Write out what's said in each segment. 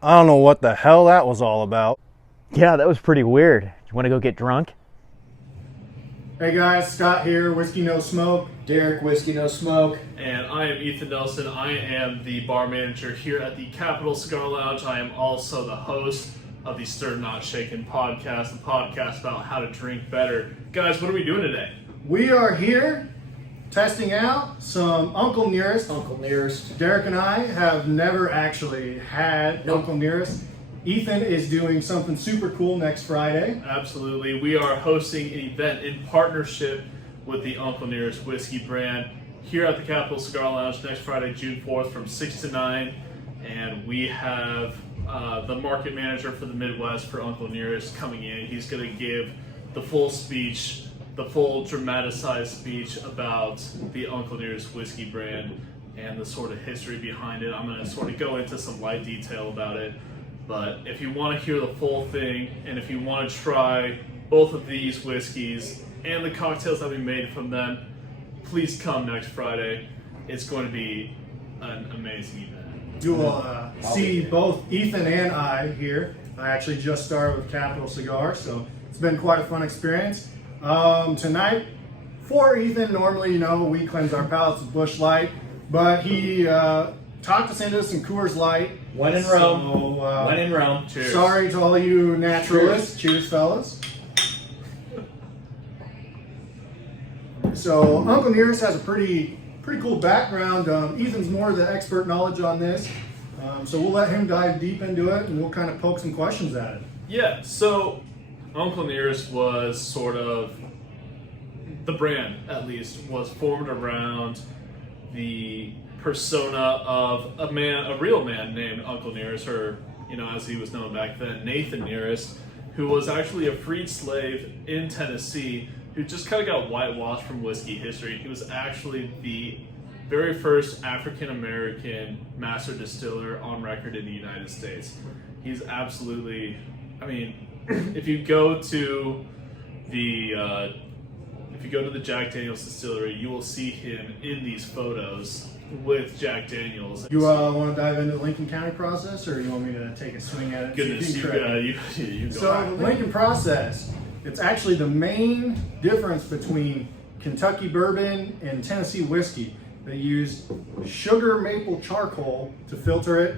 I don't know what the hell that was all about. Yeah, that was pretty weird. You want to go get drunk? Hey guys, Scott here, Whiskey No Smoke. Derek, Whiskey No Smoke. And I am Ethan Nelson. I am the bar manager here at the Capital Cigar Lounge. I am also the host of the Stir Not Shaken podcast, the podcast about how to drink better. Guys, what are we doing today? We are here testing out some Uncle Nearest. Uncle Nearest. Derek and I have never actually had Uncle Nearest. Ethan is doing something super cool next Friday. Absolutely. We are hosting an event in partnership with the Uncle Nearest whiskey brand here at the Capital Cigar Lounge next Friday, June 4th from 6 to 9. And we have the market manager for the Midwest for Uncle Nearest coming in. He's going to give the full speech, the full dramatized speech about the Uncle Nearest whiskey brand and the sort of history behind it. I'm going to sort of go into some light detail about it. But if you want to hear the full thing, and if you want to try both of these whiskeys and the cocktails that we made from them, please come next Friday. It's going to be an amazing event. You will see both Ethan and I here. I actually just started with Capital Cigar, so it's been quite a fun experience. Tonight, for Ethan, normally, we cleanse our palates with Busch Light, but he talked us into some Coors Light. When in Rome. When in Rome. Cheers. Sorry to all you naturalists. Cheers, fellas. So Uncle Nearest has a pretty cool background. Ethan's more the expert knowledge on this, so we'll let him dive deep into it, and we'll kind of poke some questions at it. Yeah, so Uncle Nearest was sort of, the brand at least, was formed around the persona of a real man named Uncle Nearest, or as he was known back then, Nathan Nearest, who was actually a freed slave in Tennessee who just kind of got whitewashed from whiskey history. He was actually the very first African American master distiller on record in the United States. He's absolutely, if you go to the Jack Daniel's distillery, you will see him in these photos with Jack Daniels. You want to dive into the Lincoln County process, or you want me to take a swing at it? Goodness, you go. So the Lincoln process, it's actually the main difference between Kentucky bourbon and Tennessee whiskey. They use sugar maple charcoal to filter it.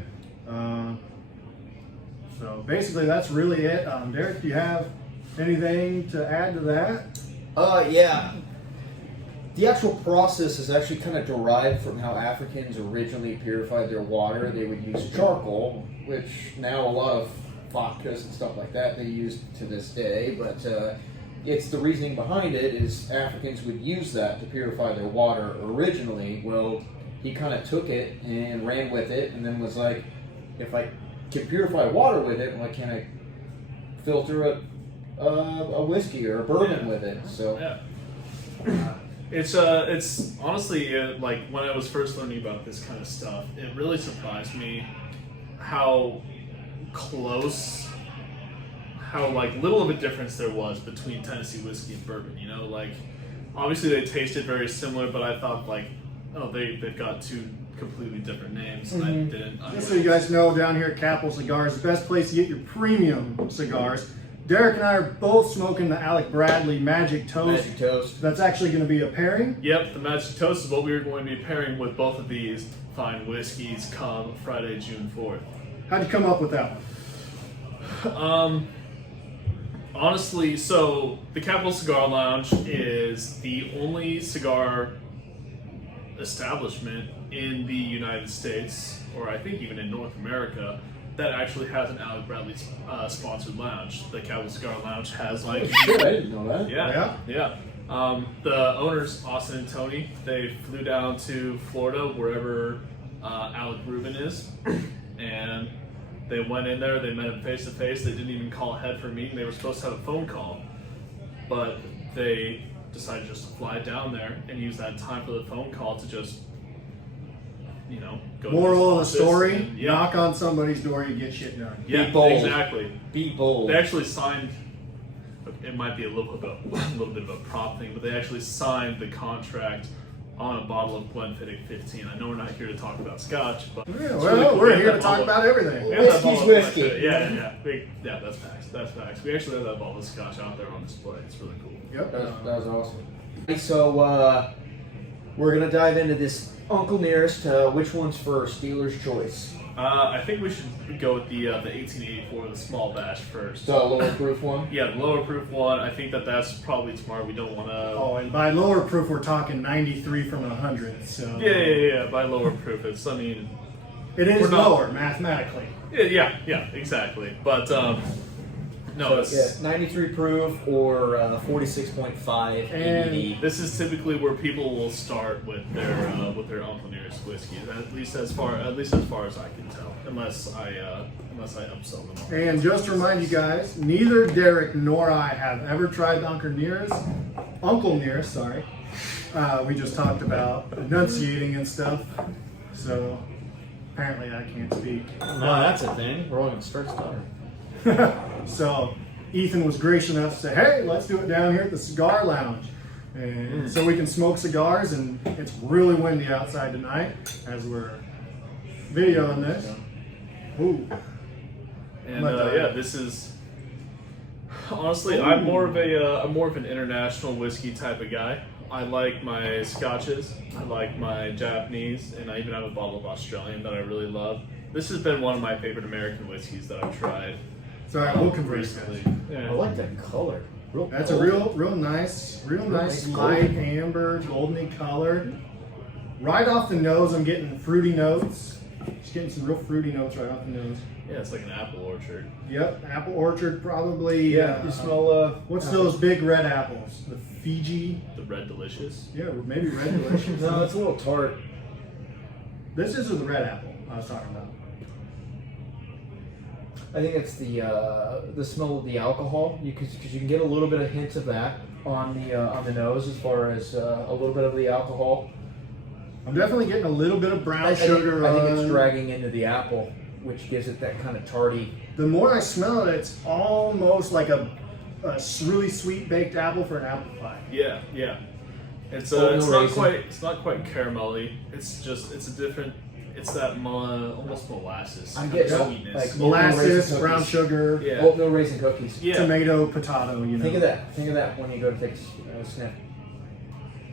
So basically that's really it. Derek, do you have anything to add to that? Yeah. The actual process is actually kind of derived from how Africans originally purified their water. They would use charcoal, which now a lot of vodkas and stuff like that they use to this day, but it's the reasoning behind it is Africans would use that to purify their water originally. Well, he kind of took it and ran with it, and then was like, if I can purify water with it, why can't I filter a whiskey or a bourbon with it? So yeah. It's honestly, like when I was first learning about this kind of stuff, it really surprised me how little of a difference there was between Tennessee whiskey and bourbon. Obviously they tasted very similar, but I thought they've got two completely different names. And I didn't. Just so you guys know, down here at Capital Cigars, the best place to get your premium cigars. Derek and I are both smoking the Alec Bradley Magic Toast. Magic Toast. That's actually going to be a pairing. Yep, the Magic Toast is what we are going to be pairing with both of these fine whiskeys come Friday, June 4th. How'd you come up with that one? Honestly, so the Capital Cigar Lounge is the only cigar establishment in the United States, or I think even in North America, that actually has an Alec Bradley sponsored lounge. The Cowboy Cigar Lounge has like Shit, I didn't know that. yeah. The owners, Austin and Tony, they flew down to Florida, wherever Alec Rubin is, and they went in there. They met him face to face. They didn't even call ahead for a meeting. They were supposed to have a phone call, but they decided just to fly down there and use that time for the phone call to just, go. Moral of the story: and, knock on somebody's door, you get shit done. Yeah, Be bold. exactly. Be bold. They actually signed. It might be a little bit of a prop thing, but they actually signed the contract on a bottle of Glenfiddich 15. I know we're not here to talk about Scotch, but Yeah, it's well, really cool. we're We have here to that talk bottle- about everything. we have that Whiskey's bottle of whiskey. Glenfiddich. Yeah. That's facts. That's facts. We actually have that bottle of Scotch out there on display. It's really cool. Yep. That was awesome. So we're gonna dive into this Uncle Nearest. Which one's first? Dealer's choice. I think we should go with the 1884, the small batch first. The lower proof one. Yeah, the lower proof one. I think that's probably smart. We don't want to. Oh, and by lower proof, we're talking 93 from 100. So Yeah. By lower proof, it it is We're not- lower mathematically. Yeah, exactly. But no, So, yeah, 93 proof or 46.5 And ABV. this is typically where people will start with their Uncle Nearest whiskey. At least as far as I can tell, unless I upsell them all. And just to remind you guys, neither Derek nor I have ever tried the Uncle Nearest. Sorry. We just talked about enunciating and stuff. So apparently I can't speak. No, that's a thing. We're all gonna start stuttering. So Ethan was gracious enough to say, hey, let's do it down here at the Cigar Lounge. And so we can smoke cigars, and it's really windy outside tonight as we're videoing this. Ooh. And But, this is honestly, I'm more of an international whiskey type of guy. I like my Scotches, I like my Japanese, and I even have a bottle of Australian that I really love. This has been one of my favorite American whiskeys that I've tried Sorry, we'll converse recently. that. I like that color. Real That's a real nice light amber, goldeny color. Right off the nose, I'm getting fruity notes. Just getting some real fruity notes right off the nose. Yeah, it's like an apple orchard. Yep, apple orchard probably. You smell What's those big red apples? The Fiji. The Red Delicious. Yeah, maybe red delicious. No, it's a little tart. This is the red apple I was talking about. I think it's the smell of the alcohol, because you can get a little bit of hints of that on the nose as far as a little bit of the alcohol. I'm definitely getting a little bit of brown I sugar. think it's on. dragging into the apple, which gives it that kind of tarty. The more I smell it, it's almost like a really sweet baked apple for an apple pie. Yeah. It's Oatmeal it's not raisin. quite caramelly. It's a different. It's that almost molasses. I'm kind of getting sweetness. like Molasses, raisin brown cookies. sugar, Yeah. Oatmeal raisin cookies. Yeah. tomato, potato. You know. Think of that. Think of that when you go to take a sniff.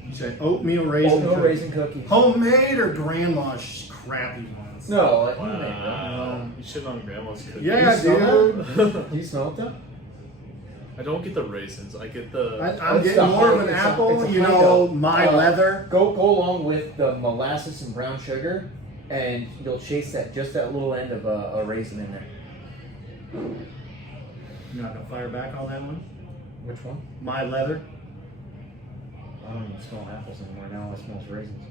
You said oatmeal raisin. Oatmeal cookies. raisin cookies. Homemade or grandma's crappy ones? No, like Wow. You shit on grandma's cookies. Yeah, You smell dude. Do you smell it though? I don't get the raisins. I get the. I'm It's getting the more of high- an it's a- apple. it's a You high know, note. my leather. Go along with the molasses and brown sugar, and you'll chase just that little end of a raisin in there. You're not gonna fire back on that one. Which one? My leather. I don't even smell apples anymore. Now it smells raisins.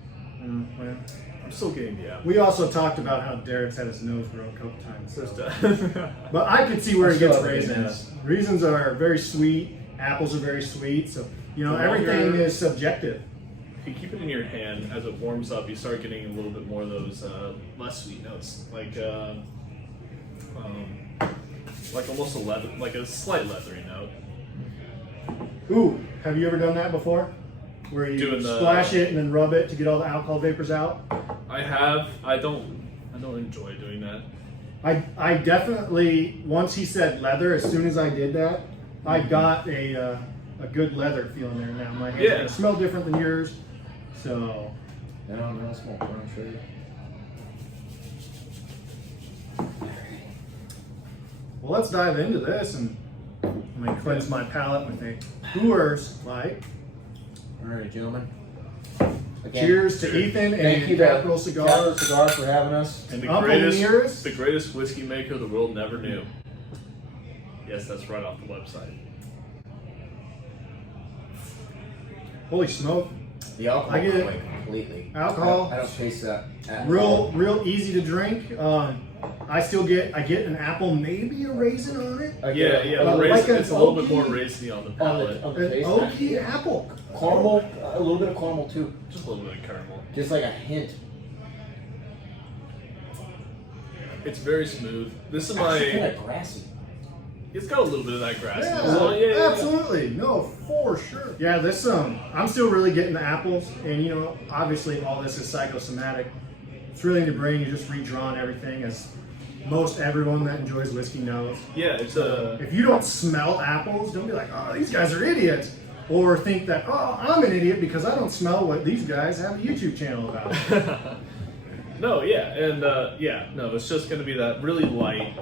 Well, I'm still getting the apple. we also talked about how Derek's had his nose broke a couple times. So. Just, But I could see where I he still gets haven't eaten raisins. Raisins are very sweet. Apples are very sweet. So The everything longer- is subjective. if you keep it in your hand as it warms up, you start getting a little bit more of those less sweet notes, like almost a leather, like a slight leathery note. Ooh, have you ever done that before? Where you Doing the- splash it and then rub it to get all the alcohol vapors out? I have. I don't enjoy doing that. I definitely, once he said leather, as soon as I did that, I got a good leather feeling there now. My hands Yeah. are gonna smell different than yours. So No, I smell brown sugar. well, let's dive into this and let me cleanse my palate with a Coors Light. All right, gentlemen. Again, Cheers to Ethan thank and you to Capital Cigar. Capital Cigar for having us. And Uncle Nearest. the greatest whiskey maker the world never knew. Yes, that's right off the website. Holy smoke. The alcohol I get went it. away completely. Alcohol. I don't taste that at all. Real easy to drink. I get an apple, maybe a raisin on it. I Yeah, get yeah. Like The raisin, an it's a little bit oaky- more raisiny on the on palate. the An taste. oaky apple. Caramel, a little bit of caramel too. Just a little bit of caramel. Just like a hint. It's very smooth. This is Actually kind my. of grassy. It's got a little bit of that grass. Yeah, absolutely. No, for sure. Yeah, this I'm still really getting the apples, and you know, obviously all this is psychosomatic. It's really in your brain. You're just redrawing everything, as most everyone that enjoys whiskey knows. Yeah, it's a. If you don't smell apples, don't be like, oh, these guys are idiots. Or think that, oh, I'm an idiot because I don't smell what these guys have a YouTube channel about. No, yeah, and no, it's just going to be that really light,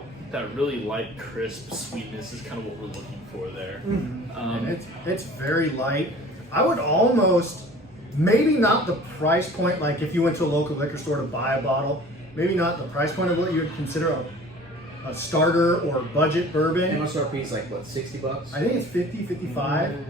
crisp sweetness is kind of what we're looking for there. And it's very light. I would almost, maybe not the price point, like if you went to a local liquor store to buy a bottle, maybe not the price point of what you would consider a starter or budget bourbon. MSRP is like, what, $60? I think it's 50, 55.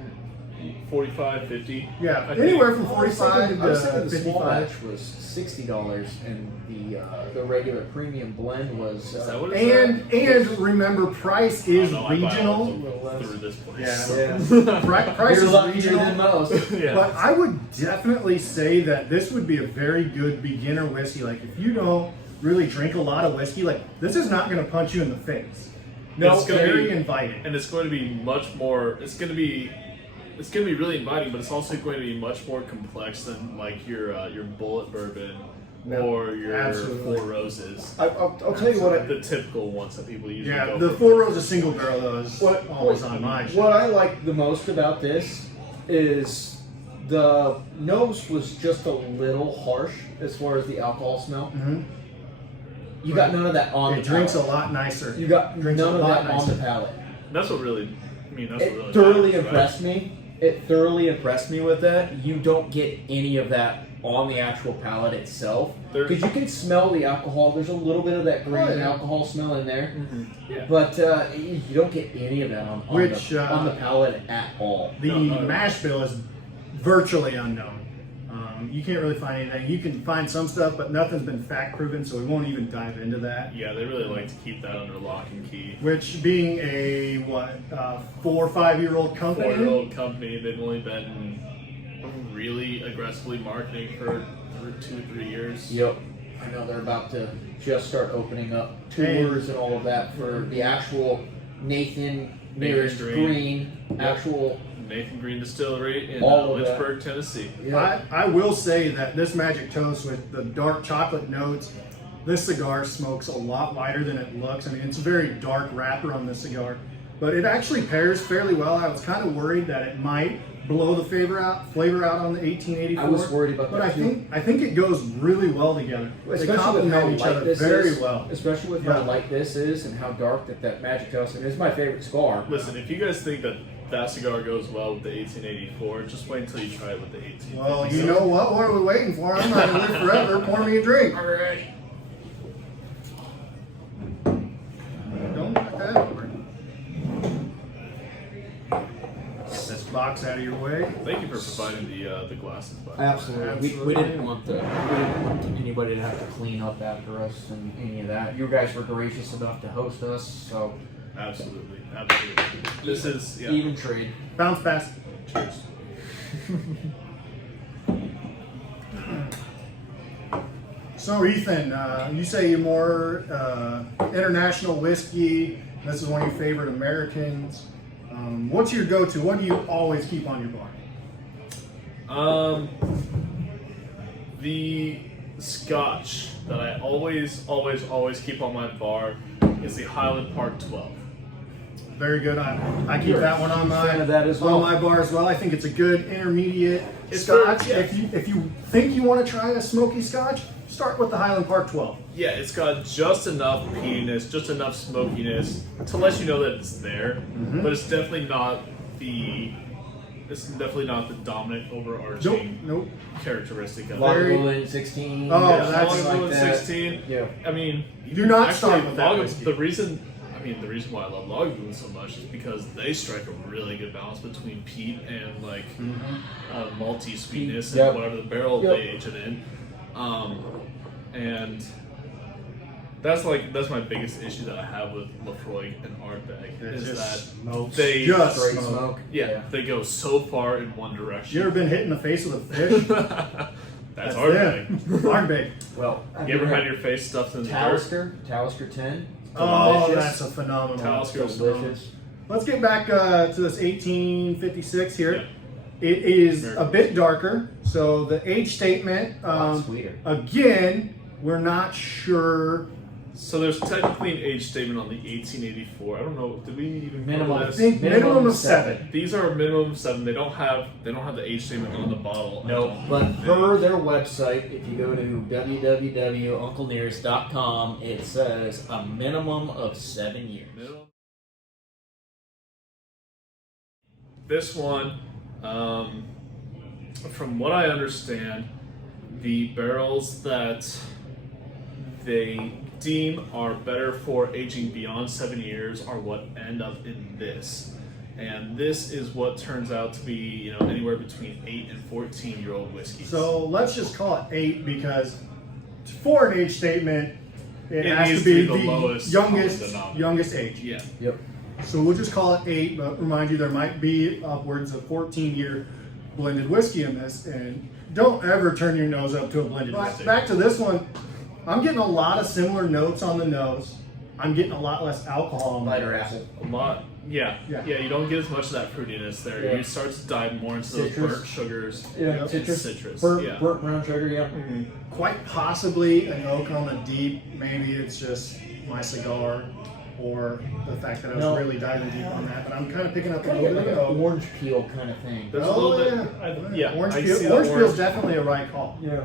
45, 50. Yeah, I anywhere think. from I was thinking 45 the to small 55. batch was $60, and the regular premium blend was. Is that what it's And remember, price is I buy all regional. of them through this place. Yeah. Yeah. Price You're is luckier regional. than most. Yeah. But I would definitely say that this would be a very good beginner whiskey. Like if you don't really drink a lot of whiskey, like this is not going to punch you in the face. No, It's gonna very be- inviting. And it's going to be much more. It's going to be really inviting, but it's also going to be much more complex than like your bullet bourbon Yeah, or your absolutely. Four Roses. I'll tell you what. The typical ones that people usually Yeah, go the for. Four Roses single barrel though is always on my What I like the most about this is the nose was just a little harsh as far as the alcohol smell. Mm-hmm. You got none of that on It the drinks a palate. lot nicer. You got drinks none a of lot that on the nicer. palate. That's what really. I mean, that's what really It thoroughly matters, impressed me. It thoroughly impressed me with that. You don't get any of that on the actual palate itself. There- Because you can smell the alcohol. There's a little bit of that grain Oh, yeah. alcohol smell in there. Yeah. But you don't get any of that on the palate at all. The No. mash bill is virtually unknown. You can't really find anything. You can find some stuff, but nothing's been fact proven, so we won't even dive into that. Yeah, they really like to keep that under lock and key. Which, being a 4 or 5 year old company, 4-year-old company, they've only been really aggressively marketing for 2-3 years. Yep. I know they're about to just start opening up tours and all of that for the actual Nathan Nearest Green actual. Nathan Green Distillery in All of that. Lynchburg, Tennessee. I will say that this Magic Toast with the dark chocolate notes, this cigar smokes a lot lighter than it looks. I mean, it's a very dark wrapper on this cigar, but it actually pairs fairly well. I was kind of worried that it might blow the flavor out on the 1884. I was worried about but that I too. think it goes really well together. They Especially with how complement each light other this very is. well. Especially with how Yeah. light this is and how dark that Magic Toast is. It's my favorite cigar. Listen, if you guys think that cigar goes well with the 1884, just wait until you try it with the 1850. Well, you know what? What are we waiting for? I'm not gonna live forever. Pour me a drink. All right. Don't knock that over. Get this box out of your way. Thank you for providing the glasses, by the way. Absolutely. We didn't want anybody to have to clean up after us and any of that. You guys were gracious enough to host us, so Absolutely. This is even trade. Bounce pass. Cheers. So Ethan, you say you're more international whiskey. This is one of your favorite Americans. What's your go-to? What do you always keep on your bar? The Scotch that I always keep on my bar is the Highland Park 12. Very good. I keep You're that one on a fan my of that as well. on my bar as well. I think it's a good intermediate It's Scotch. very- yeah. If you think you want to try a smoky Scotch, start with the Highland Park 12. Yeah, it's got just enough peatiness, just enough smokiness to let you know that it's there, but it's definitely not the it's definitely not the dominant overarching Nope. characteristic of it. Lagavulin 16. Oh, yeah, that's something Lagavulin like that. 16. Yeah. I mean, Do not actually, start with that Lagavulin- whiskey. the reason why I love Lagavulin so much is because they strike a really good balance between peat and like malty sweetness Yep. and whatever the barrel Yep. they age it in, and that's my biggest issue that I have with Lafroig and Ardbeg It is just that smokes. they Just Straight smoke. smoke. yeah, they go so far in one direction. You ever been hit in the face with a fish? That's Ardbeg. Ardbeg. Well, You ever had your face stuffed in the dirt? Talisker 10. Oh, Delicious. that's a phenomenal. Talisker is phenomenal. Delicious. Let's get back to this 1856 here. Yeah. It is Very a bit darker. So the age statement, Lot sweeter. again, we're not sure. So there's technically an age statement on the 1884. I don't know. Did we even Minimum. cover I this? think minimum of 7. These are a minimum of 7. They don't have the age statement on the bottle. I No, don't but think. per their website, if you go to www.unclenearest.com, it says a minimum of 7 years. Minimum. This one, from what I understand, the barrels that they deem are better for aging beyond 7 years are what end up in this. And this is what turns out to be, anywhere between 8 and 14-year-old whiskeys. So let's just call it 8 because for an age statement, it has needs to be to be the the lowest common youngest denominator. age. Yeah. Yep. So we'll just call it 8, but remind you there might be upwards of 14-year blended whiskey in this, and don't ever turn your nose up to a blended whiskey. Back to this one, I'm getting a lot of similar notes on the nose. I'm getting a lot less alcohol on the Lighter nose. apple. A lot. Yeah. Yeah. You don't get as much of that fruitiness there. Yeah. You start to dive more into those Citrus. burnt sugars. Yeah, Yep. Citrus. Burnt, Yeah. burnt brown sugar, yeah. Quite possibly an oak on the deep. Maybe it's just my cigar or the fact that I was No. really diving deep on that. But I'm kind of picking up a Kind of little like bit an of oak. orange peel kind of thing. There's a Oh, little bit. yeah. Orange I peel. see the Orange peel is definitely a right call. Yeah.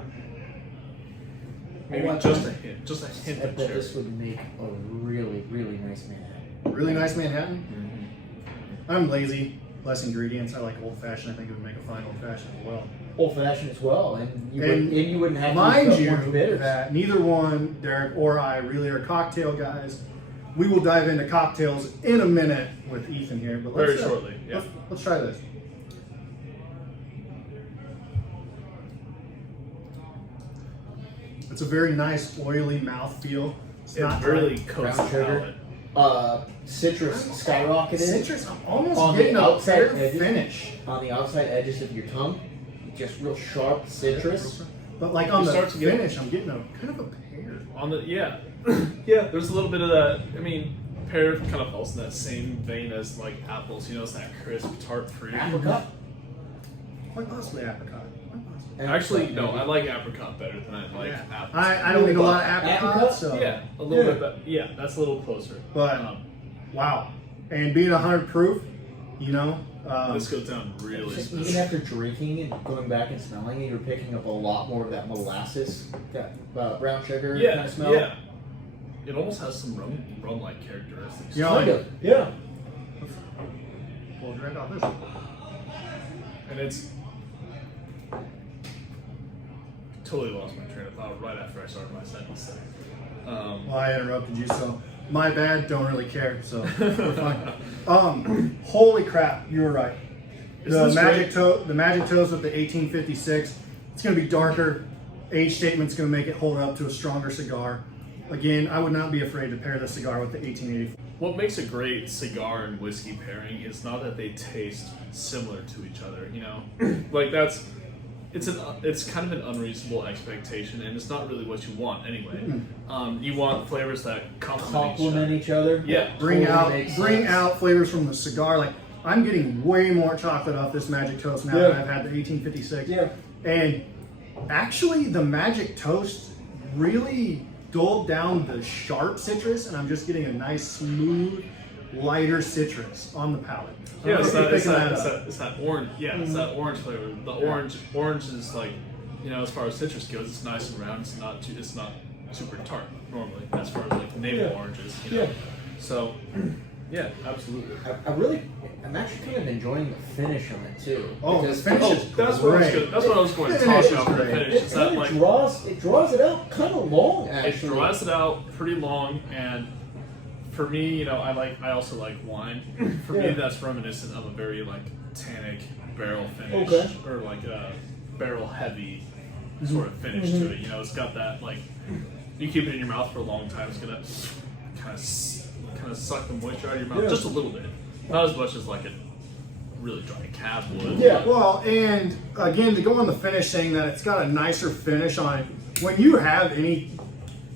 Maybe I just a hint. Just a hint I of bet cherry. this would make a really, really nice Manhattan. Really nice Manhattan. I'm lazy. Less ingredients. I like old fashioned. I think it would make a fine old fashioned as well. Old fashioned as well, and you, And wouldn't have Mind to use you, orange bitters. that neither one, Derek or I, really are cocktail guys. We will dive into cocktails in a minute with Ethan here, but Very let's, shortly, yeah. Let's try this. It's a very nice oily mouthfeel. It's It not really dry. coats the Brown sugar. palate. Citrus skyrocketed Citrus. I'm almost On the getting a outside fair edges. finish, on the outside edges of your tongue. Just real sharp citrus. but like on You the start to get- finish, I'm getting a kind of a pear. On the yeah, there's a little bit of that. I mean, pear kind of falls in that same vein as like apples. It's that crisp, tart fruit. Apricot. Quite possibly apricot. Quite possibly. Actually, no, I like apricot better than I like Yeah. apples. I don't eat a lot of apricot, Apricot? so Yeah, a little Yeah. bit. Yeah, that's a little closer. But wow, and being 100 proof, This goes down really Just smooth. even after drinking and going back and smelling it, you're picking up a lot more of that molasses, that brown sugar kind of smell. Yeah. It almost has some rum-like characteristics. You know, Kind of, yeah. we'll drink off this. And it's totally lost my train of thought right after I started my sentence there. Well, I interrupted you, so my bad. Don't really care, so we're fine. Holy crap, you were right. Isn't this great? The Magic Toast with the 1856. It's going to be darker. Age statement's going to make it hold up to a stronger cigar. Again, I would not be afraid to pair this cigar with the 1884. What makes a great cigar and whiskey pairing is not that they taste similar to each other, like it's kind of an unreasonable expectation, and it's not really what you want anyway. You want flavors that Complement each other. Yeah. Bring Totally makes sense. out flavors from the cigar. Like I'm getting way more chocolate off this Magic Toast now that I've had the 1856. Yeah. And actually, the Magic Toast really dulled down the sharp citrus, and I'm just getting a nice, smooth, lighter citrus on the palate. I Yeah, don't it's know if you're that, picking it's, that that, up. it's that orange. Yeah, it's that orange flavor. The orange is like, as far as citrus goes, it's nice and round. It's not super tart normally, as far as like navel oranges. Yeah. So Yeah, absolutely. I'm actually kind of enjoying the finish on it too. Oh, the Because- finish is That's what I was great. going. That's what I was going to Finish talk is about for the great. finish. Is that like it draws it out kind of long. it Actually, draws it out pretty long, and for me, you know, I also like wine. For me, Yeah. that's reminiscent of a very like tannic barrel finish, Okay. or like a barrel heavy sort of finish to it. You know, it's got that like you keep it in your mouth for a long time, it's gonna kind of suck the moisture out of your mouth Yeah. just a little bit, not as much as like a really dry cab would. Yeah. Well, and again, to go on the finish, saying that it's got a nicer finish on it. When you have any,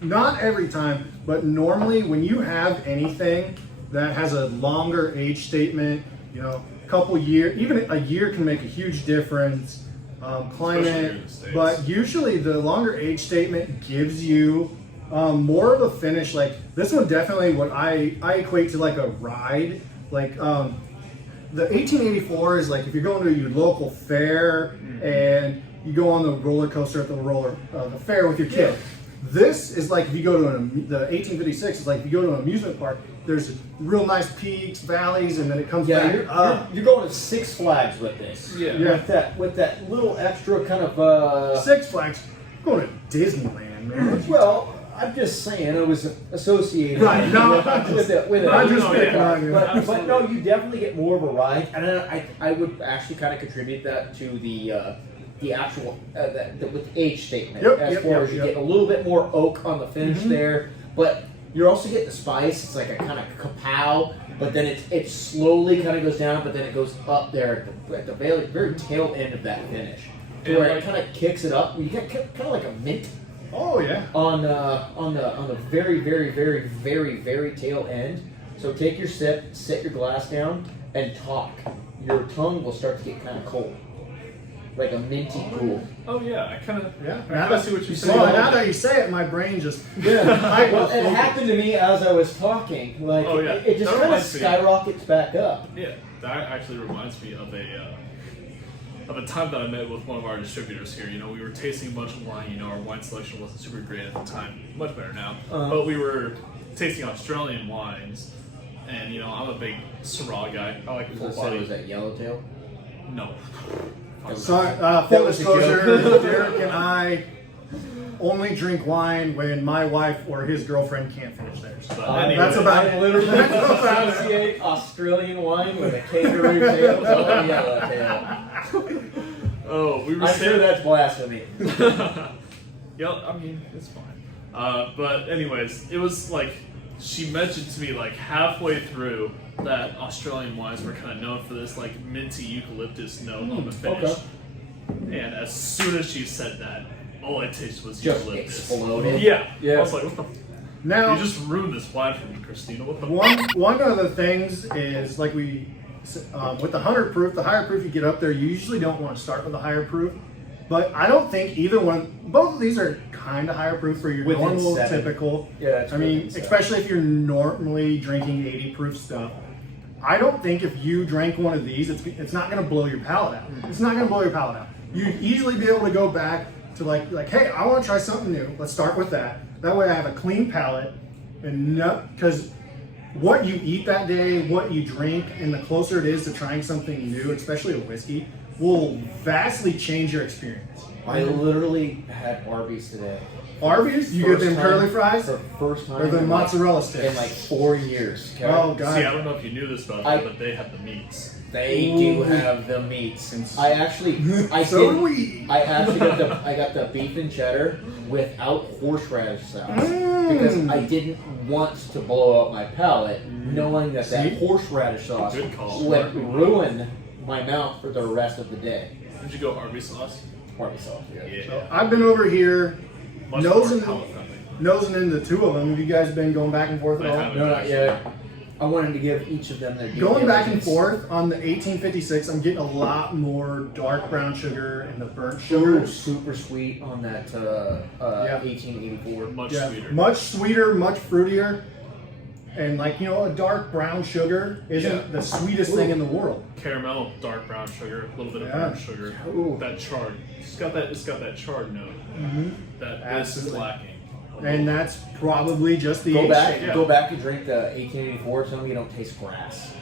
not every time, but normally when you have anything that has a longer age statement, you know, a couple years, even a year can make a huge difference. Especially Climate, here in the States. but usually the longer age statement gives you more of a finish. Like this one, definitely what I equate to like a ride. Like the 1884 is like if you're going to your local fair and you go on the roller coaster at the fair with your kid. This is like if you go to the 1856 is like if you go to an amusement park. There's real nice peaks, valleys, and then it comes Yeah, back up. you're going to Six Flags with this. Yeah. Yeah. With that little extra kind of Six Flags, I'm going to Disneyland, man. Well, I'm just saying it was associated Right, no, with it. With it. I'm just No, picking yeah. on you. But no, you definitely get more of a ride, and I would actually kind of contribute that to the actual with age statement Yep, as yep, far yep, as you yep. get a little bit more oak on the finish there, but you're also getting the spice. It's like a kind of kapow, but then it slowly kind of goes down, but then it goes up there at the very tail end of that finish, to And where like- it kind of kicks it up. You get kind of like a mint Oh yeah. on the very very tail end. So take your sip, set your glass down, and talk. Your tongue will start to get kind of cold, like a minty cool. Oh yeah, I kind of Yeah. I kinda see what you're Well, saying. now that you say it, my brain just Well, it happened to me as I was talking. Like Oh, yeah. it just That kind of reminds me. skyrockets back up. Yeah, that actually reminds me of a time that I met with one of our distributors here. You know, we were tasting a bunch of wine. You know, our wine selection wasn't super great at the time. Much better now. But we were tasting Australian wines, and you know, I'm a big Syrah guy. I like full Was body. that Yellowtail? No. Sorry, That full was a disclosure, Derek and I only drink wine when my wife or his girlfriend can't finish theirs. But I anyway, that's about I literally associate Australian wine with a kangaroo tail or a yellowtail. Oh, we were I'm saying sure that's blasphemy. Yeah, I mean, it's fine. But anyways, it was like she mentioned to me like halfway through that Australian wines were kind of known for this like minty eucalyptus note on the finish. Okay. And as soon as she said that, all I tasted was Just eucalyptus. exploded. Yeah. Yeah. I was like, what the? Now, You just ruined this wine for me, Christina. What the? one of the things is like with the 100 proof, the higher proof you get up there, you usually don't want to start with the higher proof. But I don't think either one, both of these are kind of higher proof for your Within normal, 7. typical. Yeah, it's I mean, within 7. especially if you're normally drinking 80 proof stuff. I don't think if you drank one of these, it's not going to blow your palate out. It's not going to blow your palate out. You'd easily be able to go back to like, hey, I want to try something new. Let's start with that. That way I have a clean palate, and because what you eat that day, what you drink, and the closer it is to trying something new, especially a whiskey, will vastly change your experience. I literally had Arby's today. Arby's, you get First them time- curly fries for the first time or the in mozzarella in sticks. like 4 years. Okay? Oh See, I god, don't know if you knew this about I- them, but they have the meats. They do have the meats. I actually, so do we. I actually got the beef and cheddar without horseradish sauce Mm. because I didn't want to blow up my palate, knowing that See? horseradish sauce Good call. would ruin my mouth for the rest of the day. Did you go Arby's sauce? Party sauce, yeah. Yeah. So I've been over here Much nosing, more palate friendly. nosing in the two of them. Have you guys been going back and forth at I all? haven't. No, not yet. I wanted to give each of them their due Going back and diligence. forth on the 1856, I'm getting a lot more dark brown sugar and the burnt Sugar sugar. super sweet on that Yeah. 1884. Much Yeah, sweeter. much sweeter, much fruitier, and like a dark brown sugar isn't Yeah. the sweetest thing in the world. Caramel, dark brown sugar, a little bit of Yeah. burnt sugar. Ooh. That charred. It's got that charred note that this is Absolutely. lacking. and that's probably just the Go age back, change. go back and drink the 1884. Tell me you don't taste grass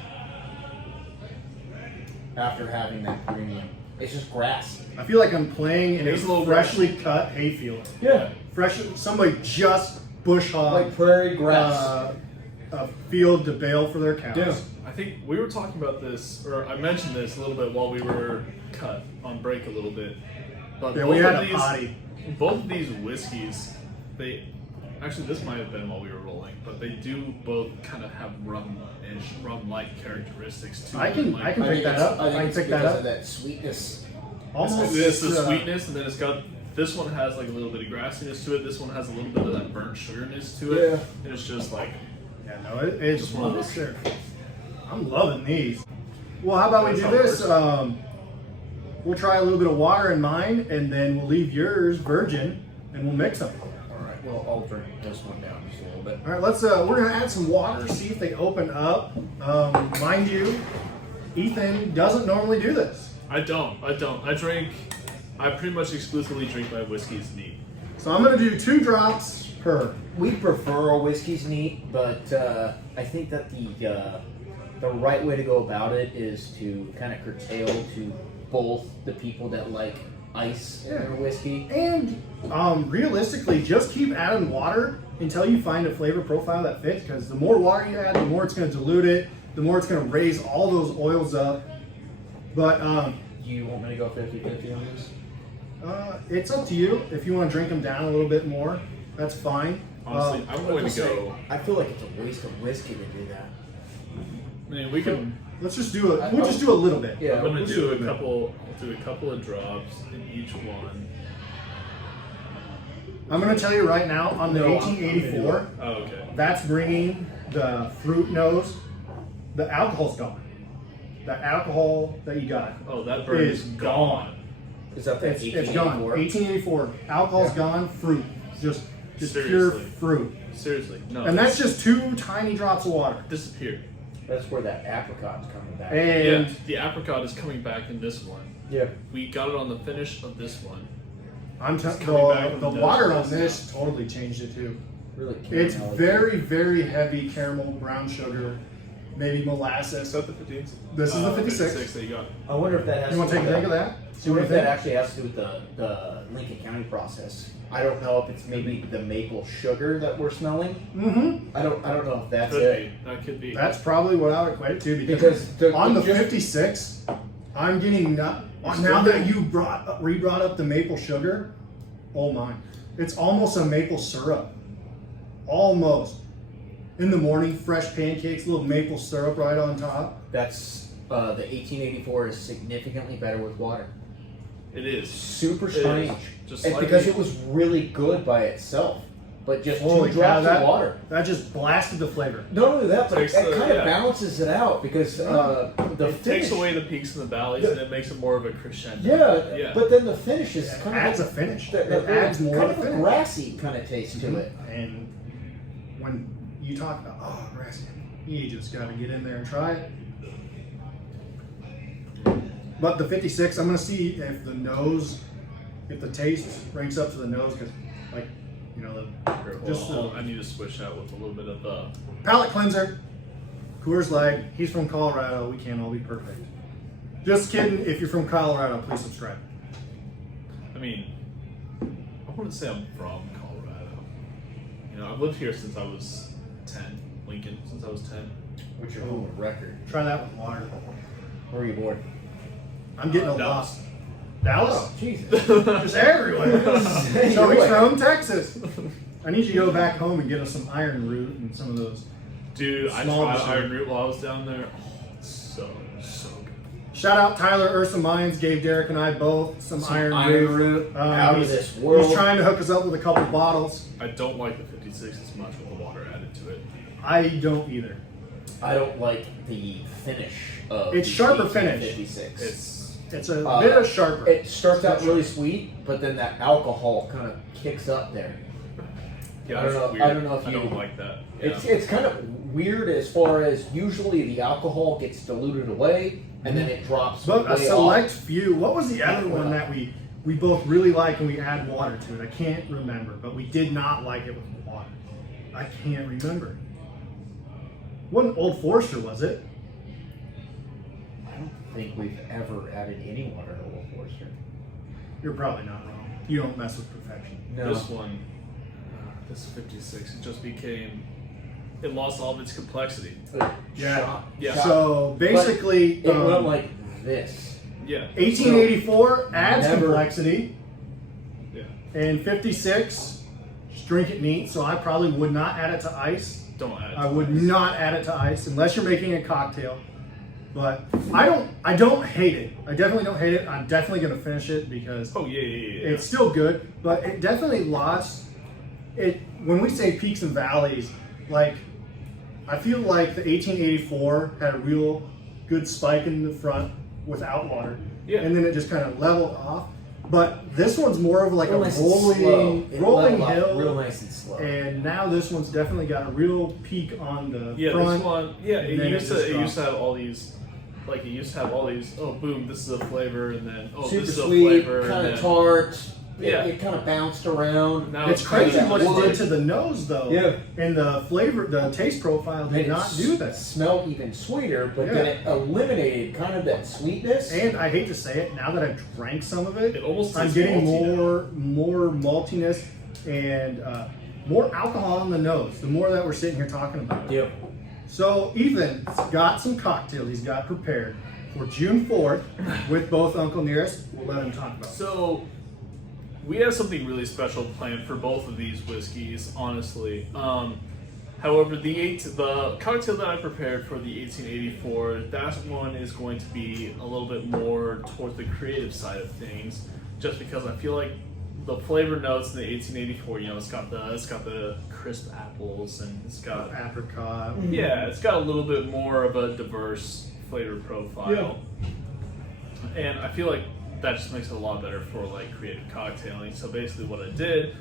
after having that premium. It's just grass. I feel like I'm playing in a It's a little freshly cut hayfield. Yeah, Somebody just bush hogged like prairie grass. a field to bale for their cows. Yeah. I think we were talking about this, or I mentioned this a little bit while we were cut on break a little bit. But Yeah, we both had of a these, potty. both of these whiskeys, they actually this might have been while we were rolling, but they do both kind of have rum-like characteristics to I them. can pick that up. I can it's pick that because up. of that sweetness. Almost This the sweetness, and then it's got this one has like a little bit of grassiness to it. This one has a little bit of that burnt sugarness to it. Yeah. And it's just like Yeah, no, it's Just one of those. there. I'm loving these. Well, how about we That's do how it this? works. We'll try a little bit of water in mine, and then we'll leave yours virgin, and we'll mix them. All right. Well, I'll drink this one down just a little bit. All right, let's. We're gonna add some water, see if they open up. Mind you, Ethan doesn't normally do this, I don't. I pretty much exclusively drink my whiskeys neat. so I'm gonna do 2 drops per. We prefer our whiskeys neat, but I think that the right way to go about it is to kind of curtail to both the people that like ice in their whiskey. And realistically, just keep adding water until you find a flavor profile that fits. Because the more water you add, the more it's going to dilute it, the more it's going to raise all those oils up. But You want me to go 50-50 on this? it's up to you. If you want to drink them down a little bit more, that's fine. Honestly, I'm going to go. I feel like it's a waste of whiskey to do that. I mean, we can. Let's just do it. We'll just do a little bit. Yeah. I'm gonna We'll do a a bit. couple. I'll do a couple of drops in each one. I'm going to tell you right now on the No, 1884, Oh, okay. that's bringing the fruit nose. The alcohol's gone. The alcohol that you got Oh, that burn is gone. Is that the It's gone. 1884. Alcohol's gone. Fruit. Just pure Seriously. fruit. Seriously, no. And that's just 2 tiny drops of water. disappeared. That's where that apricot's coming back. And Yeah, the apricot is coming back in this one. Yeah. We got it on the finish of this one. I'm It's coming back the with the water nose. on this totally changed it too. Really It's caramelly. very, very heavy caramel, brown sugar, maybe Is molasses. that the 15? This is the 56. that you got. I wonder if that has You want to take a drink of that? See I what wonder you if that think? actually has to do with the Lincoln County process. I don't know if it's maybe the maple sugar that we're smelling. Mm-hmm. I don't know if that's Could it. be. That could be. That's probably what I would equate it to Because the- on the just- 56, I'm getting now that you re-brought up the maple sugar. Oh my, it's almost a maple syrup. Almost. In the morning, fresh pancakes, little maple syrup right on top. That's the 1884 is significantly better with water. It is. Super It is. strange. Just And slightly. because it was really good by itself, but just Holy 2 cow, drops of water. that just blasted the flavor. Not only that, but it Takes the- kind of yeah. balances it out because the It finish, takes away the peaks and the valleys, and it makes it more of a crescendo. Yeah, Yeah. but then the finish is It kind adds a of finish. the- It adds more kind of of a a finish. grassy kind of taste to it. And when you talk about grassy, you just got to get in there and try it. But the 56, I'm gonna see if the taste ranks up to the nose, because like Here, just hold on. I need to switch out with a little bit of the. palate cleanser. Coors Light. He's from Colorado. We can't all be perfect. Just kidding. If you're from Colorado, please subscribe. I mean, I wouldn't say I'm from Colorado. I've lived here since I was 10. Lincoln, since I was 10. What's your home record? Try that with water. Where are you born? I'm getting a Dallas. lost. Dallas? Oh, Jesus. Just everywhere. Hey, So you're he's like- from Texas. I need you to go back home and get us some iron root and some of those. Dude, I Small tried machine. iron root while I was down there. Oh, it's so good. Shout out Tyler Ursa Mines, gave Derek and I both some iron root. out of He's- this world. He's trying to hook us up with a couple bottles. I don't like the 56 as much with the water added to it. I don't either. I don't like the finish of It's the sharper finish. 1856. It's a bit sharper. It starts out really sweet, but then that alcohol kind of kicks up there. Yeah, I don't that's know- weird. I don't know if I you- don't like that. It's kind of weird as far as usually the alcohol gets diluted away and then it drops But a way select off. few. What was the other one that we both really like and we add water to it. I can't remember, but we did not like it with water. I can't remember. Wasn't Old Forester, was it? I don't think we've ever added any water to Old Forester. You're probably not wrong. You don't mess with perfection. No. This one, this 56, it just became, it lost all of its complexity. Yeah. Yeah. So basically, But it went like this. Yeah. 1884 adds Never- complexity, Yeah. and 56 just drink it neat. So I probably would not add it to ice. Don't add it. I would not add it to ice unless you're making a cocktail. But I don't hate it. I definitely don't hate it. I'm definitely gonna finish it because Oh, yeah. it's still good, but it definitely lost it. When we say peaks and valleys, like I feel like the 1884 had a real good spike in the front without water, Yeah. and then it just kind of leveled off. But this one's more of like Real a nice and slow. rolling It rolling leveled off hill, real nice and slow. and now this one's definitely got a real peak on the Yeah, front. this one, yeah, and it then used just to drops. have all these, like it used to have all these, oh boom, this is a flavor, and then, oh, Super this is a sweet, flavor, kind and of then, tart. Yeah. It kind of bounced around. now It's crazy that what it wood. did to the nose, though. Yeah. And the flavor, the taste profile did Made it not do that. Smell even sweeter, but then Yeah. it eliminated kind of that sweetness. And I hate to say it, now that I've drank some of it, It almost I'm tastes getting malty more maltiness and more alcohol in the nose. The more that we're sitting here talking about it. Yep. So Ethan's got some cocktails he's got prepared for June 4th with both Uncle Nearest. We'll let him talk about it. So, we have something really special planned for both of these whiskeys, honestly. However, the cocktail that I prepared for the 1884, that one is going to be a little bit more towards the creative side of things, just because I feel like the flavor notes in the 1884, you know, it's got the crisp apples and it's got Apricot. yeah, it's got a little bit more of a diverse flavor profile. And I feel like that just makes it a lot better for like creative cocktailing. So basically what I did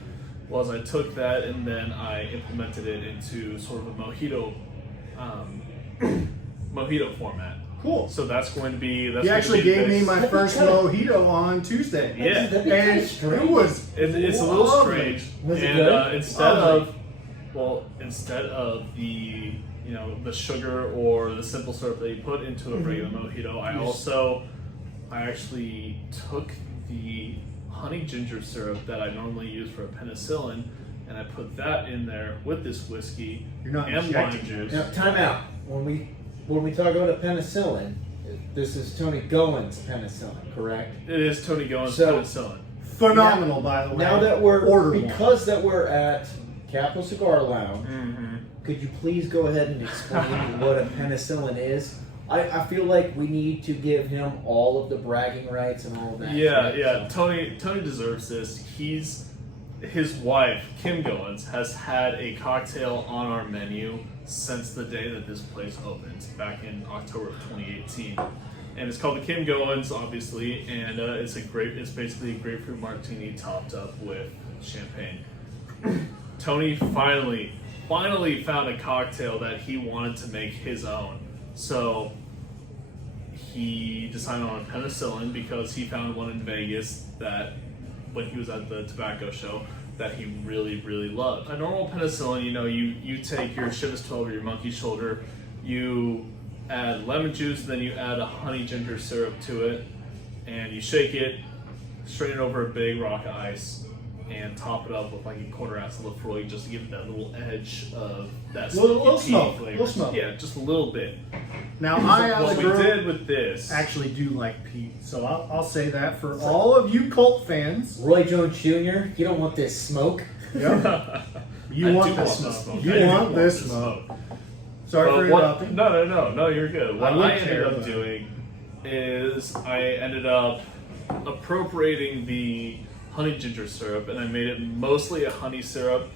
was I took that and then I implemented it into sort of a mojito format. Cool. So that's going to be He actually gave me my That'd be first kinda- mojito on Tuesday. Yeah. That'd be And kinda it strange. was It's a little lovely. strange. Was it And good? instead of the the sugar or the simple syrup that you put into a regular mojito, I actually took the honey ginger syrup that I normally use for a penicillin, and I put that in there with this whiskey You're not and lime injecting juice. Now, time out. When we talk about a penicillin, this is Tony Gowen's penicillin, correct? It is Tony Gowen's So- penicillin. phenomenal, by the way. Now that we're Order one. because that we're at Capital Cigar Lounge, Mm-hmm. could you please go ahead and explain what a penicillin is? I feel like we need to give him all of the bragging rights and all of that. Yeah, shit, yeah. so. Tony deserves this. His wife, Kim Goins, has had a cocktail on our menu since the day that this place opened, back in October of 2018. And it's called the Kim Goins, obviously, and it's basically a grapefruit martini topped up with champagne. Tony finally found a cocktail that he wanted to make his own. So he decided on a penicillin because he found one in Vegas that when he was at the tobacco show that he really, really loved. A normal penicillin, you take your Chivas 12 or your monkey shoulder, you add lemon juice, then you add a honey ginger syrup to it, and you shake it, strain it over a big rock of ice, and top it up with like a quarter ounce of Lefroy just to give it that little edge of that Little smoky smoke, flavor. little smoke. Yeah, just a little bit. Now I, What as a we girl, did with this, actually do like Pete, so I'll say that for all of you cult fans. Roy Jones Jr., you don't want this smoke. Yep. You I want do this the smoke. I You do want this smoke. Sorry for But what- interrupting. No, you're good. What I would I ended care, up though. doing is I ended up appropriating the honey ginger syrup and I made it mostly a honey syrup,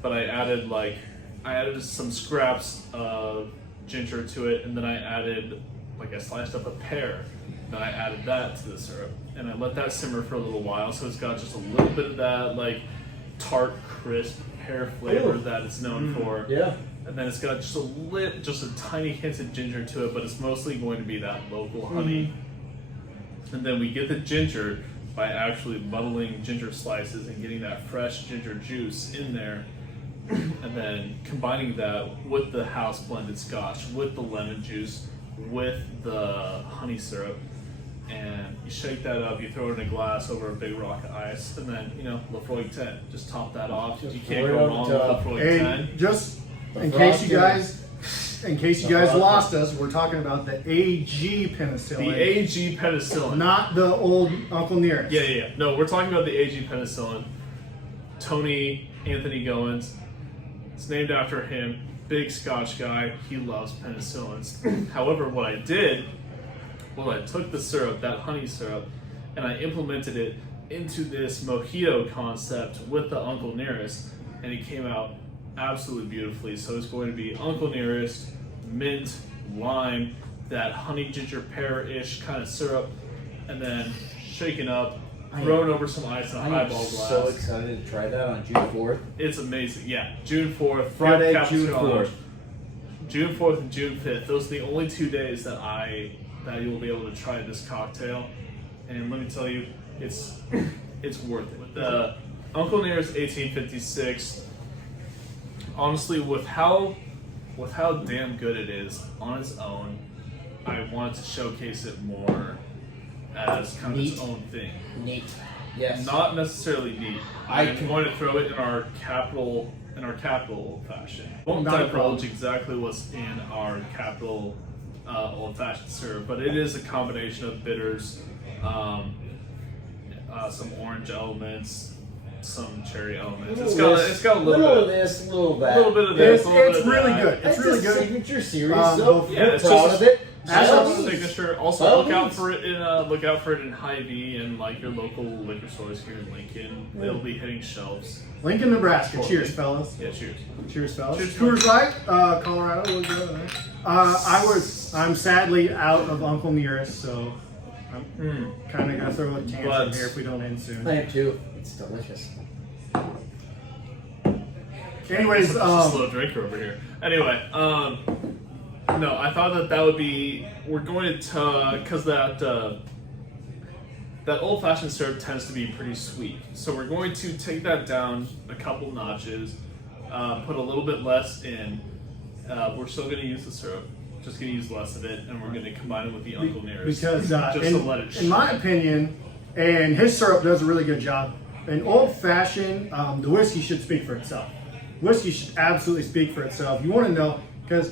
but I added some scraps of ginger to it, and then I added I sliced up a pear. Then I added that to the syrup, and I let that simmer for a little while, so it's got just a little bit of that tart, crisp pear flavor Ooh. that it's known for. Yeah. And then it's got just a tiny hint of ginger to it, but it's mostly going to be that local honey. And then we get the ginger, by actually muddling ginger slices and getting that fresh ginger juice in there, and then combining that with the house blended scotch, with the lemon juice, with the honey syrup, and you shake that up, you throw it in a glass over a big rock of ice, and then, Lafroy 10. Just top that off. Just You can't pour it go on wrong top. with Lafroy Hey, 10. just The in case you frosting. guys lost us, we're talking about the AG penicillin, The AG penicillin. not the old Uncle Nearest. Yeah. No, we're talking about the AG penicillin. Tony Anthony Goins. It's named after him. Big Scotch guy. He loves penicillins. However, what I did was I took the syrup, that honey syrup, and I implemented it into this mojito concept with the Uncle Nearest, and it came out absolutely beautifully. So it's going to be Uncle Nearest, mint, lime, that honey ginger pear-ish kind of syrup, and then shaken up, thrown over some ice in a I am highball glass. so excited to try that on June 4th. It's amazing. Yeah, June 4th. Friday, Captain's June College. 4th. June 4th and June 5th. Those are the only 2 days that you will be able to try this cocktail. And let me tell you, it's worth it. The Uncle Nearest 1856, honestly, with how damn good it is on its own, I wanted to showcase it more as kind of its Neat. own thing. Neat. Yes. Not necessarily neat. I'm going to throw it in our capital old fashioned. Won't Not a divulge exactly what's in our capital old fashioned syrup, but it is a combination of bitters, some orange elements, some cherry elements. It's got a little of bit, this, little of that. a little bit of this, a little bit It's of really that. good. It's really a good. signature series, Um, so yeah, we're it's proud just of it. As By all a means. signature. By Also, all look out means. for it in High V and like your local liquor stores here in Lincoln. They'll be hitting shelves. Lincoln, Nebraska. Cheers, fellas. Yeah, cheers. Cheers, fellas. Cheers. Coors Light, Colorado. We'll go there. I'm sadly out of Uncle Nearest, so I'm kind of gonna throw a tantrum But- here if we don't end soon. I am too. It's delicious. Anyways, Such a slow drinker over here. Anyway, no, I thought that would be. We're going to because that old-fashioned syrup tends to be pretty sweet, so we're going to take that down a couple notches, put a little bit less in. We're still going to use the syrup, just going to use less of it, and we're going to combine it with the Uncle Nearest because just to let it. in my opinion, and his syrup does a really good job. An old fashioned, the whiskey should speak for itself. Whiskey should absolutely speak for itself. You want to know because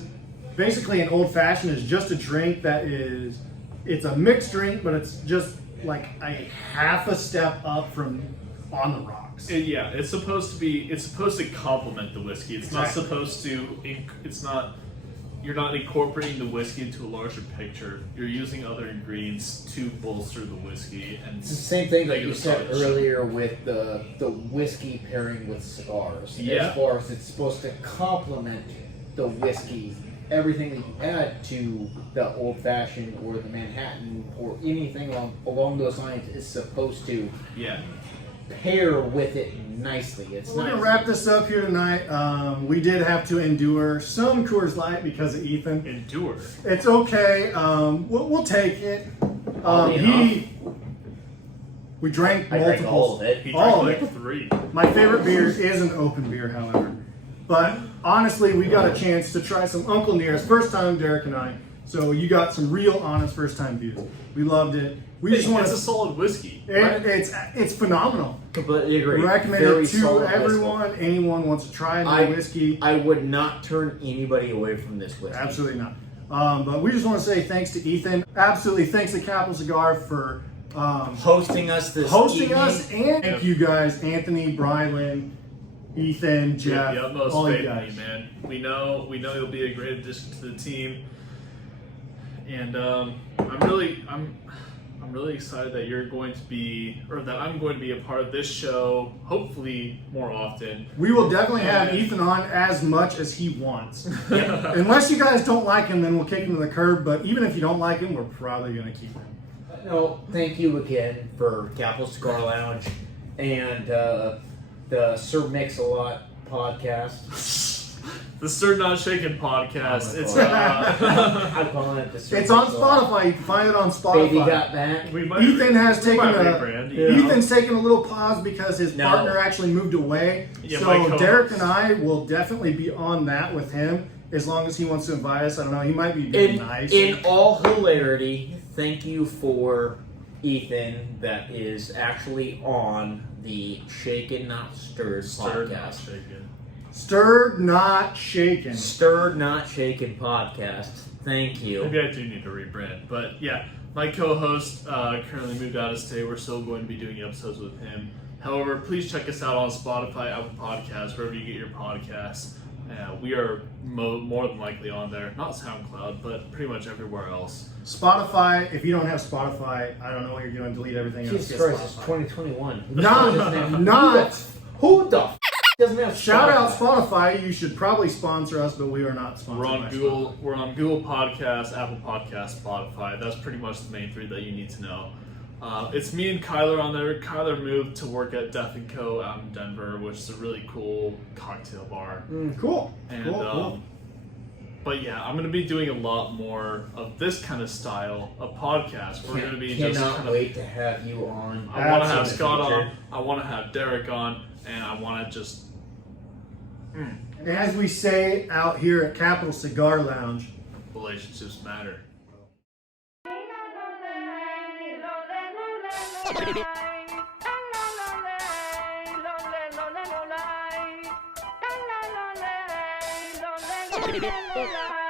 basically an old fashioned is just a drink that is, it's a mixed drink, but it's just like a half a step up from on the rocks. It's supposed to complement the whiskey. It's not Exactly. supposed to. It's not. You're not incorporating the whiskey into a larger picture. You're using other ingredients to bolster the whiskey, and It's the same thing that Make it you a said solid earlier with the whiskey pairing with cigars. Yeah. As far as it's supposed to complement the whiskey, everything that you add to the old fashioned or the Manhattan or anything along those lines is supposed to yeah. pair with it nicely. It's We're nice. gonna wrap this up here tonight. We did have to endure some Coors Light because of Ethan. Endure. It's okay. We'll take it. Oddly We drank I drank all multiples. of it. He All drank of like 3. My favorite beer is an open beer, however. But honestly, we got a chance to try some Uncle Nearest. First time, Derek and I. So you got some real, honest first-time views. We loved it. We just want It's a to. solid whiskey. It's phenomenal. Completely agree. Recommend Very it to solid everyone. Anyone wants to try I- the whiskey. I would not turn anybody away from this whiskey. Absolutely not. But we just want to say thanks to Ethan. Absolutely thanks to Capital Cigar for Hosting us this hosting evening. us, and thank you guys, Anthony, Brylan, Ethan, Jeff, The utmost all you faith in guys. you, man. We know you'll be a great addition to the team, and I'm really excited that you're going to be, or that I'm going to be a part of this show. Hopefully, more often. We will definitely have Ethan on as much as he wants. Unless you guys don't like him, then we'll kick him to the curb. But even if you don't like him, we're probably going to keep him. No, thank you again for Capital Cigar Lounge and the Sir Mix-a-Lot podcast. The Stir Not Shaken podcast. Oh It's I'm calling it the It's on Spotify. You can find it on Spotify. Baby got back. we might Ethan has we taken might a rebrand, you know? Ethan's taken a little pause because his No. partner actually moved away. Yeah, my so co-host. Derek and I will definitely be on that with him as long as he wants to invite us. I don't know. He might be being nice. In all hilarity, thank you for Ethan that is actually on the Shaken Not Stirred Stirred Not podcast. Shaken. Stirred, not shaken. Stirred Not Shaken podcast. Thank you. Maybe I do need to rebrand, but yeah, my co-host currently moved out of state. We're still going to be doing episodes with him. However, please check us out on Spotify, Apple Podcasts, wherever you get your podcasts. We are more than likely on there. Not SoundCloud, but pretty much everywhere else. Spotify. If you don't have Spotify, I don't know what you're doing. Delete everything else. Jesus Get Christ, it's Spotify. 2021. Not. Who the f doesn't have Shout out Spotify? Spotify. You should probably sponsor us, but we are not sponsored. We're on by Google. Spotify. We're on Google Podcasts, Apple Podcasts, Spotify. That's pretty much the main three that you need to know. It's me and Kyler on there. Kyler moved to work at Death & Co. out in Denver, which is a really cool cocktail bar. Cool. And cool. but yeah, I'm going to be doing a lot more of this kind of style of podcast. We're going to be just Cannot kind of. wait to have you on. I want to have in the Scott future. on. I want to have Derek on, and I want to just. As we say out here at Capital Cigar Lounge, Relationships matter. La